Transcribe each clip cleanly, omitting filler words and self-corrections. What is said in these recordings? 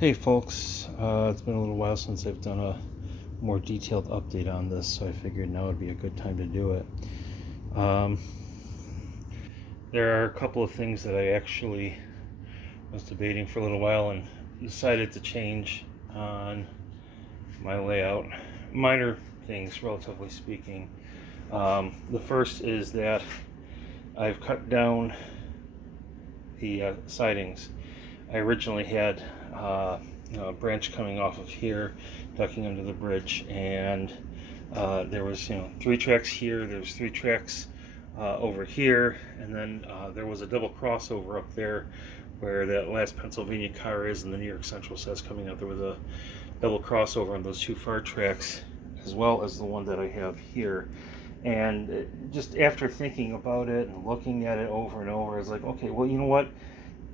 Hey folks, it's been a little while since I've done a more detailed update on this, so I figured now would be a good time to do it. Um, there are a couple of things that I actually was debating for a little while and decided to change on my layout. Minor things, relatively speaking. The first is that I've cut down the sidings. I originally had a branch coming off of here, ducking under the bridge, and there was three tracks here. There's three tracks over here, and then there was a double crossover up there where that last Pennsylvania car is, and the New York Central says coming out. There was a double crossover on those two far tracks, as well as the one that I have here. And just after thinking about it and looking at it over and over, I was like, okay, well, you know what?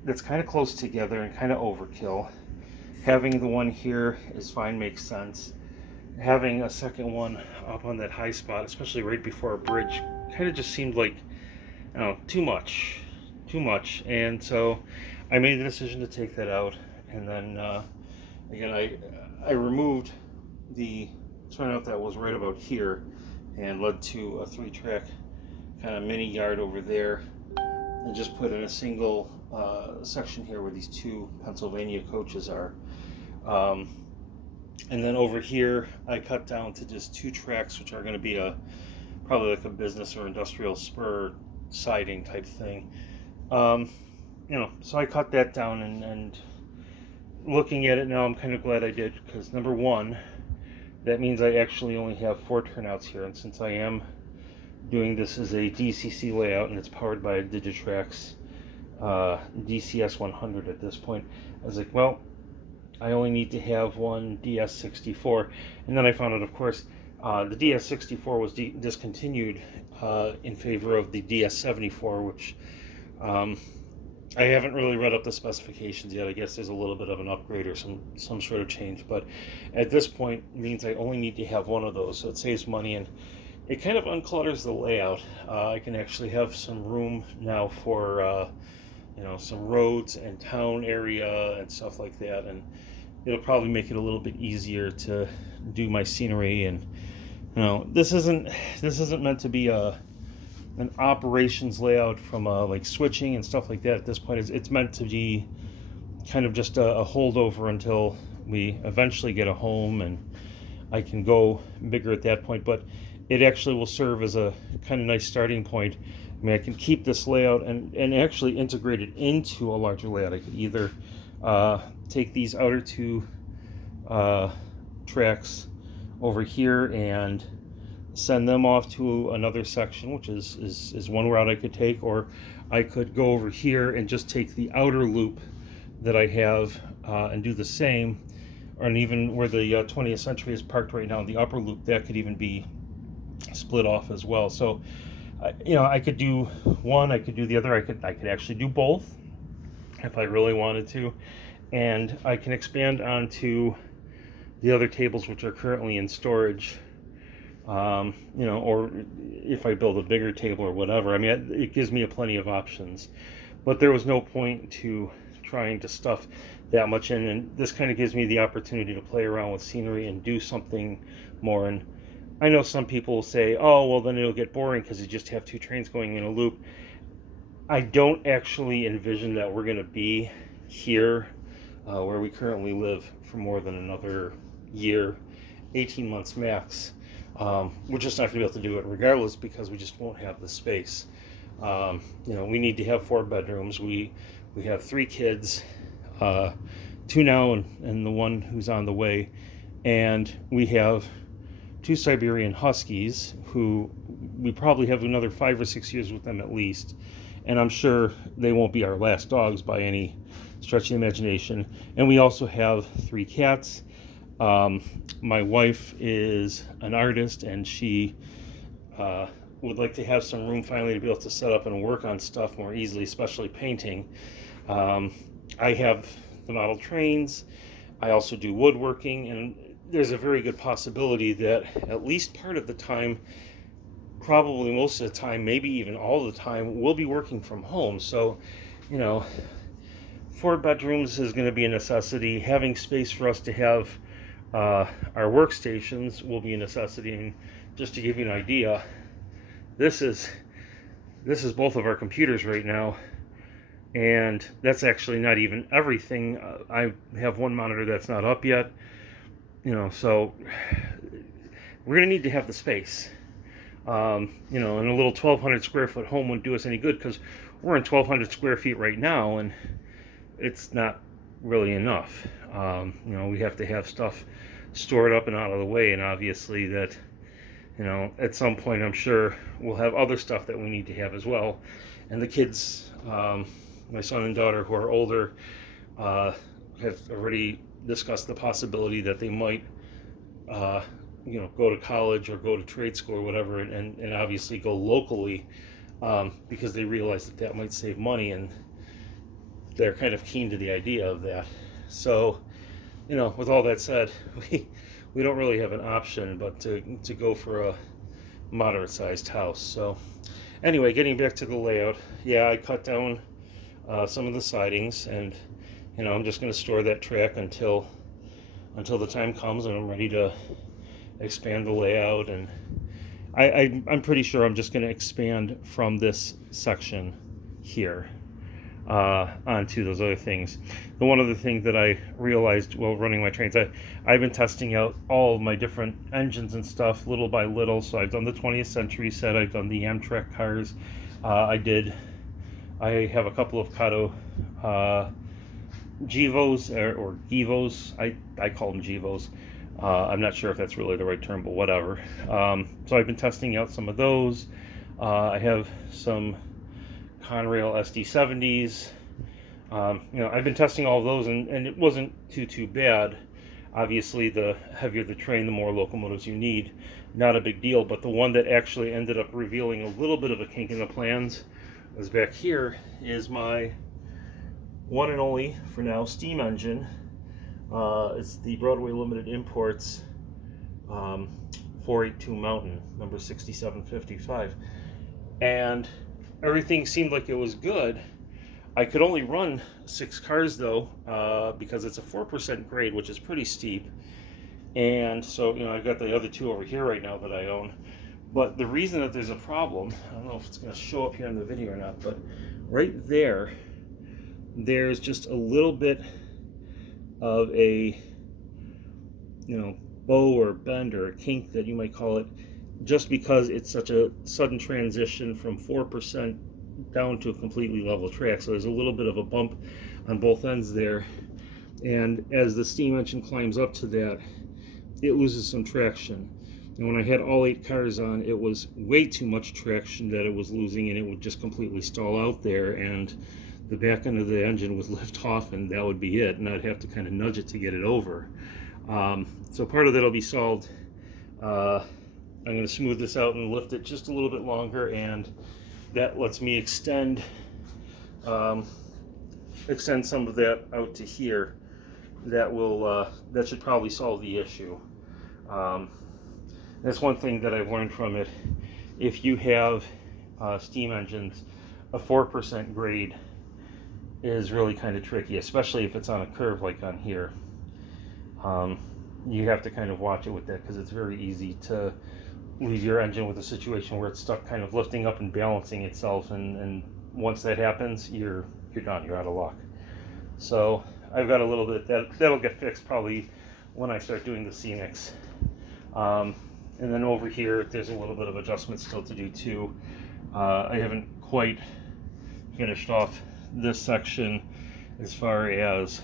That's kind of close together and kind of overkill. Having the one here is fine, makes sense. Having a second one up on that high spot, especially right before a bridge, kind of just seemed like, I don't know, too much. And so I made the decision to take that out. And then again, I removed the turnout that was right about here and led to a three-track kind of mini yard over there, and just put in a single section here where these two Pennsylvania coaches are. And then over here, I cut down to just two tracks, which are going to be probably like a business or industrial spur siding type thing. So I cut that down, and looking at it now, I'm kind of glad I did, because number one, that means I actually only have 4 turnouts here, and since I am doing this as a DCC layout and it's powered by a Digitrax DCS 100 at this point, I was like, well, I only need to have one DS64. And then I found out, of course, the DS64 was discontinued in favor of the DS74, which I haven't really read up the specifications yet. I guess there's a little bit of an upgrade or some sort of change, but at this point it means I only need to have one of those, so it saves money and it kind of unclutters the layout. I can actually have some room now for some roads and town area and stuff like that, and it'll probably make it a little bit easier to do my scenery. And this isn't meant to be an operations layout from like switching and stuff like that. At this point, it's meant to be kind of just a holdover until we eventually get a home and I can go bigger at that point. But it actually will serve as a kind of nice starting point. I mean, I can keep this layout and actually integrate it into a larger layout. I could either take these outer two tracks over here and send them off to another section, which is one route I could take, or I could go over here and just take the outer loop that I have and do the same. And even where the 20th Century is parked right now, the upper loop, that could even be split off as well. So I could do one, I could do the other, I could actually do both if I really wanted to, and I can expand onto the other tables which are currently in storage, or if I build a bigger table or whatever. I mean, it gives me plenty of options, but there was no point to trying to stuff that much in, and this kind of gives me the opportunity to play around with scenery and do something more. And I know some people will say, oh, well, then it'll get boring because you just have 2 trains going in a loop. I don't actually envision that we're going to be here where we currently live for more than another year, 18 months max. We're just not going to be able to do it regardless, because we just won't have the space. We need to have 4 bedrooms. We have 3 kids, 2 now and the one who's on the way. And we have 2 Siberian Huskies who we probably have another 5 or 6 years with them at least. And I'm sure they won't be our last dogs by any stretch of the imagination. And we also have 3 cats. My wife is an artist, and she would like to have some room finally to be able to set up and work on stuff more easily, especially painting. I have the model trains. I also do woodworking, and there's a very good possibility that at least part of the time, probably most of the time, maybe even all the time, we'll be working from home. So, 4 bedrooms is going to be a necessity. Having space for us to have our workstations will be a necessity. And just to give you an idea, this is both of our computers right now, and that's actually not even everything. I have one monitor that's not up yet, so we're going to need to have the space. And a little 1,200 square foot home wouldn't do us any good, because we're in 1,200 square feet right now, and it's not really enough. We have to have stuff stored up and out of the way, and obviously that, at some point I'm sure we'll have other stuff that we need to have as well. And the kids, my son and daughter, who are older, have already discussed the possibility that they might go to college or go to trade school or whatever, and obviously go locally, because they realize that might save money, and they're kind of keen to the idea of that. So, with all that said, we don't really have an option but to go for a moderate sized house. So anyway, getting back to the layout, yeah, I cut down some of the sidings, and I'm just going to store that track until the time comes and I'm ready to expand the layout. And I'm pretty sure I'm just going to expand from this section here onto those other things. The one other thing that I realized while running my trains, I've been testing out all of my different engines and stuff little by little. So I've done the 20th Century set, I've done the Amtrak cars, I have a couple of Kato Gevos or Gevos. I call them Gevos. I'm not sure if that's really the right term, but whatever. So I've been testing out some of those. I have some Conrail SD70s. I've been testing all of those, and it wasn't too bad. Obviously, the heavier the train, the more locomotives you need. Not a big deal, but the one that actually ended up revealing a little bit of a kink in the plans was back here, is my one and only, for now, steam engine. It's the Broadway Limited Imports 482 Mountain, number 6755. And everything seemed like it was good. I could only run 6 cars though, because it's a 4% grade, which is pretty steep. And so, I've got the other 2 over here right now that I own. But the reason that there's a problem, I don't know if it's going to show up here in the video or not, but right there's just a little bit of a, bow or bend or a kink that you might call it, just because it's such a sudden transition from 4% down to a completely level track. So there's a little bit of a bump on both ends there, and as the steam engine climbs up to that, it loses some traction. And when I had all 8 cars on, it was way too much traction that it was losing, and it would just completely stall out there, and the back end of the engine would lift off, and that would be it, and I'd have to kind of nudge it to get it over. So part of that will be solved. I'm going to smooth this out and lift it just a little bit longer, and that lets me extend some of that out to here. That should probably solve the issue. That's one thing that I've learned from it. If you have steam engines, a 4% grade is really kind of tricky, especially if it's on a curve like on here. You have to kind of watch it with that, because it's very easy to leave your engine with a situation where it's stuck kind of lifting up and balancing itself, and once that happens, you're done, you're out of luck. So I've got a little bit that'll get fixed probably when I start doing the scenics. And then over here, there's a little bit of adjustment still to do too. I haven't quite finished off this section as far as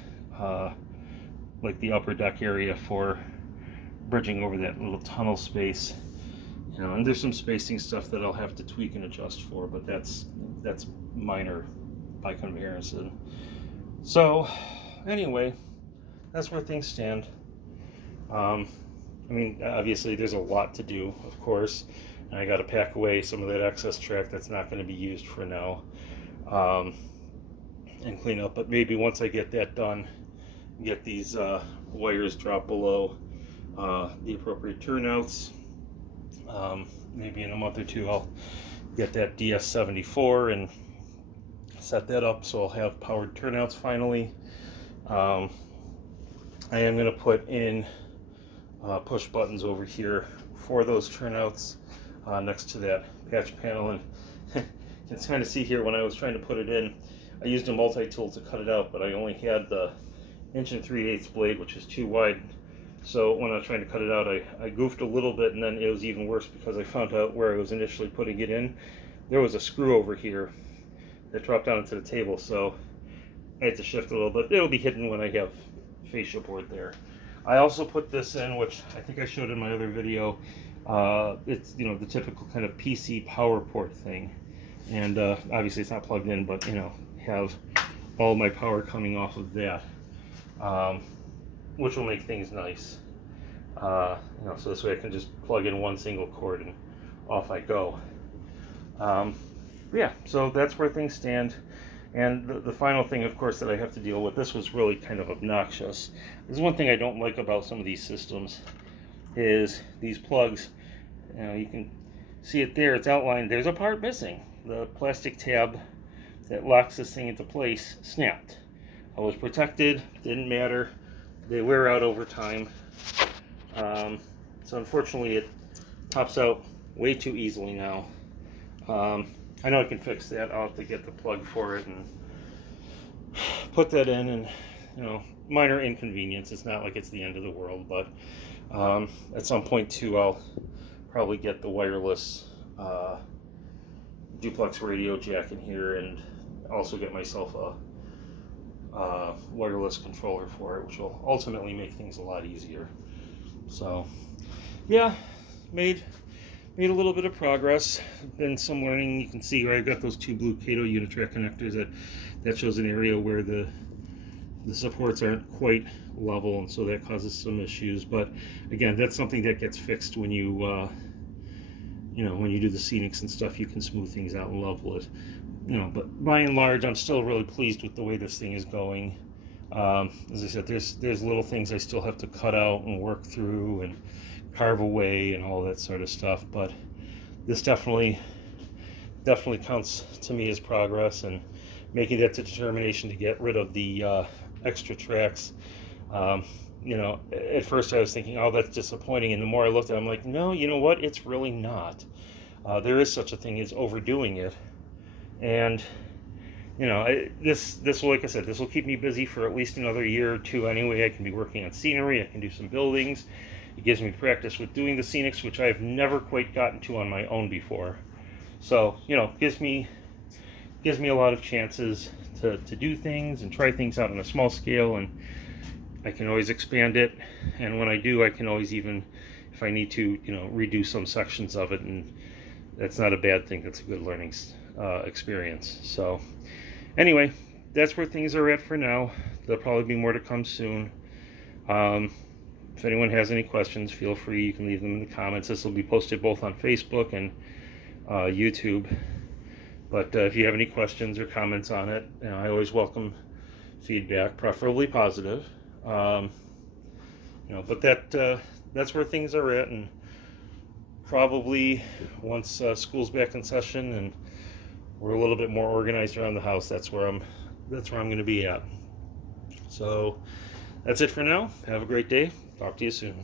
like the upper deck area for bridging over that little tunnel space. And there's some spacing stuff that I'll have to tweak and adjust for, but that's minor by comparison. So anyway, that's where things stand. Obviously there's a lot to do, of course, and I got to pack away some of that excess track that's not going to be used for now, and clean up. But maybe once I get that done, get these wires dropped below the appropriate turnouts, maybe in a month or two I'll get that DS74 and set that up so I'll have powered turnouts finally. I am going to put in push buttons over here for those turnouts next to that patch panel, and you can kind of see here when I was trying to put it in, I used a multi-tool to cut it out, but I only had the 1 3/8" blade, which is too wide. So when I was trying to cut it out, I goofed a little bit, and then it was even worse because I found out where I was initially putting it in. There was a screw over here that dropped down into the table, so I had to shift a little bit. It'll be hidden when I have fascia board there. I also put this in, which I think I showed in my other video. It's, you know, the typical kind of PC power port thing, and obviously it's not plugged in, but, you know, have all my power coming off of that, which will make things nice. You know, so this way I can just plug in one single cord and off I go. Yeah, so that's where things stand. And the final thing, of course, that I have to deal with, this was really kind of obnoxious. There's one thing I don't like about some of these systems is these plugs. You know, you can see it there, it's outlined. There's a part missing. The plastic tab that locks this thing into place snapped. I was protected, didn't matter. They wear out over time. So unfortunately it pops out way too easily now. I know I can fix that. I'll have to get the plug for it and put that in, and, you know, minor inconvenience. It's not like it's the end of the world, but at some point too, I'll probably get the wireless duplex radio jack in here, and also get myself a wireless controller for it, which will ultimately make things a lot easier. So yeah, made a little bit of progress. Been some learning. You can see where I've got those two blue Kato Unitrack connectors. That shows an area where the supports aren't quite level, and so that causes some issues. But again, that's something that gets fixed when you you know, when you do the scenics and stuff. You can smooth things out and level it. You know, but by and large, I'm still really pleased with the way this thing is going. As I said, there's little things I still have to cut out and work through and carve away and all that sort of stuff, but this definitely counts to me as progress, and making that determination to get rid of the extra tracks. You know, at first I was thinking, oh, that's disappointing, and the more I looked at it, I'm like, no, you know what, it's really not. There is such a thing as overdoing it, and you know, this will, like I said, this will keep me busy for at least another year or two anyway. I can be working on scenery, I can do some buildings. It gives me practice with doing the scenics, which I've never quite gotten to on my own before. So, you know, gives me a lot of chances to do things and try things out on a small scale, and I can always expand it. And when I do, I can always, even if I need to, you know, redo some sections of it, and that's not a bad thing. That's a good learning experience. So anyway, that's where things are at for now. There'll probably be more to come soon. If anyone has any questions, feel free. You can leave them in the comments. This will be posted both on Facebook and YouTube. But if you have any questions or comments on it, you know, I always welcome feedback, preferably positive. You know, but that's where things are at, and probably once school's back in session and we're a little bit more organized around the house, that's where I'm going to be at. So that's it for now. Have a great day. Talk to you soon.